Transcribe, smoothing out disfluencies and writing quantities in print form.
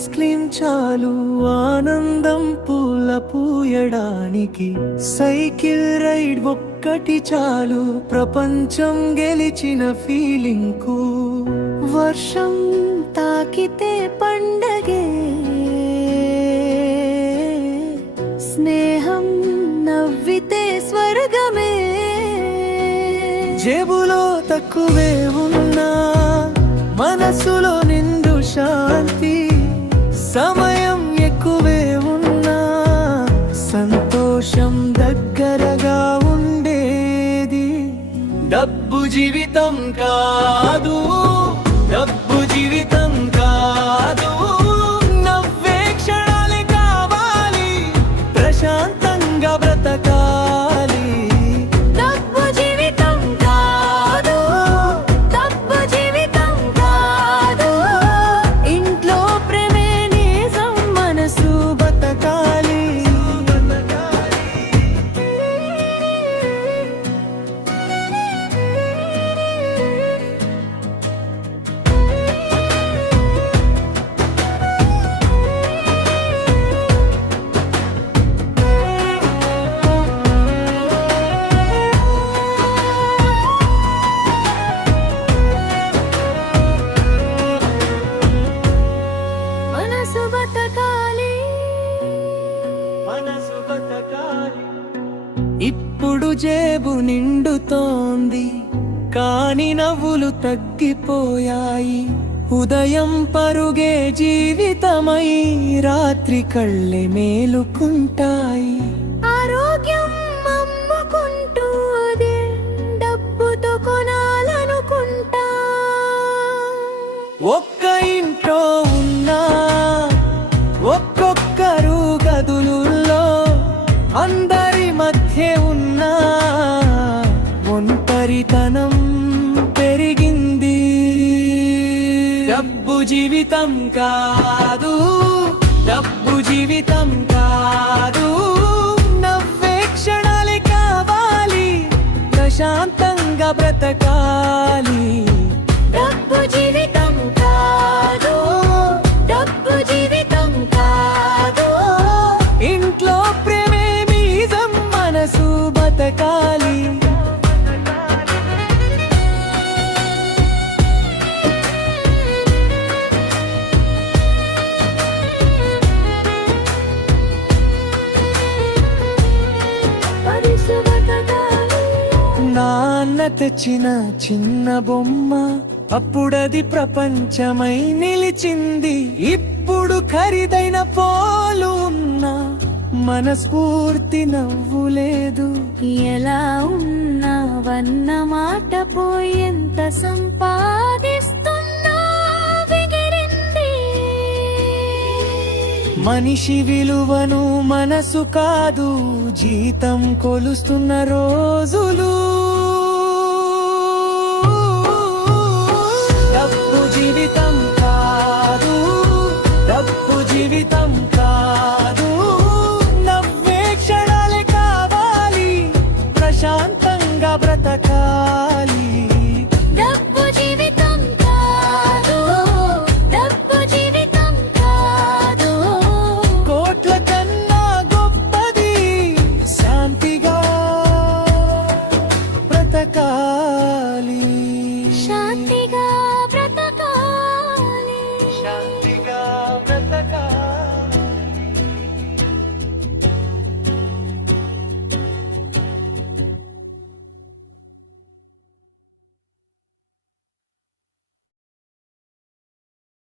Ice cream చాలు ఆనందం పూల పూయడానికి, సైకిల్ రైడ్ ఒక్కటి చాలు ప్రపంచం గెలిచిన ఫీలింగ్కు, వర్షం తాకితే పండగే, స్నేహం నవ్వితే స్వర్గమే, జేబులో తక్కువే ఉన్నా మనసులో నిండు శాంతి, సమయం ఎక్కువే ఉన్నా సంతోషం దగ్గరగా ఉండేది. డబ్బు జీవితం కాదు, డబ్బు జీవితం కాదు, నవ్వే క్షణాలే కావాలి, ప్రశాంతంగా బ్రతకాలి. డబ్బు జీవితం కాదు, డబ్బు జీవితం కాదు, ఇంట్లో ప్రేమే నిజం, మనసు బతకాలి. మనసు బతకాలి. మనసు బతకాలి. ఇప్పుడు జేబు నిండుతోంది కాని నవ్వులు తగ్గిపోయాయి, ఉదయం పరుగే జీవితమై రాత్రి కళ్ళే మేలుకుంటాయి. ఆరోగ్యం అమ్ముకుంటూ అది డబ్బుతో కొనాలనుకుంటా. ఒక్క ఇంట్లో ఉన్నా ఒక్కొక్కరు గదులుల్లో, అందరి మధ్య ఉన్నా ఒంటరితనం పెరిగింది. డబ్బు జీవితం కాదు, డబ్బు జీవితం కాదు, నవ్వే క్షణాలే కావాలి, ప్రశాంతంగా బ్రతకాలి. డబ్బు జీవితం కాదు, డబ్బు జీవితం కాదు, ఇంట్లో ప్రేమే నిజం, మనసు బతకాలి. మనసు బతకాలి. నాన్న తెచ్చిన చిన్న బొమ్మ అప్పుడది ప్రపంచమై నిలిచింది, ఇప్పుడు ఖరీదైన పోలు ఉన్నా మనస్ఫూర్తి నవ్వు లేదు. ఎలా ఉన్నావన్న మాట పోయి ఎంత సంపాదిస్తున్నా విగిరింది. మనిషి విలువను మనసు కాదు జీతం కొలుస్తున్న రోజులు. డబ్బు జీవితం కాదు, డబ్బు జీవితం కాదు, నవ్వే క్షణాలే కావాలి, ప్రశాంతంగా బ్రతకాలి. డబ్బు జీవితం కాదు, డబ్బు జీవితం కాదు, కోట్ల కన్నా గొప్పది శాంతిగా బ్రతకాలి. శాంతిగా బ్రతకాలి. శాంతిగా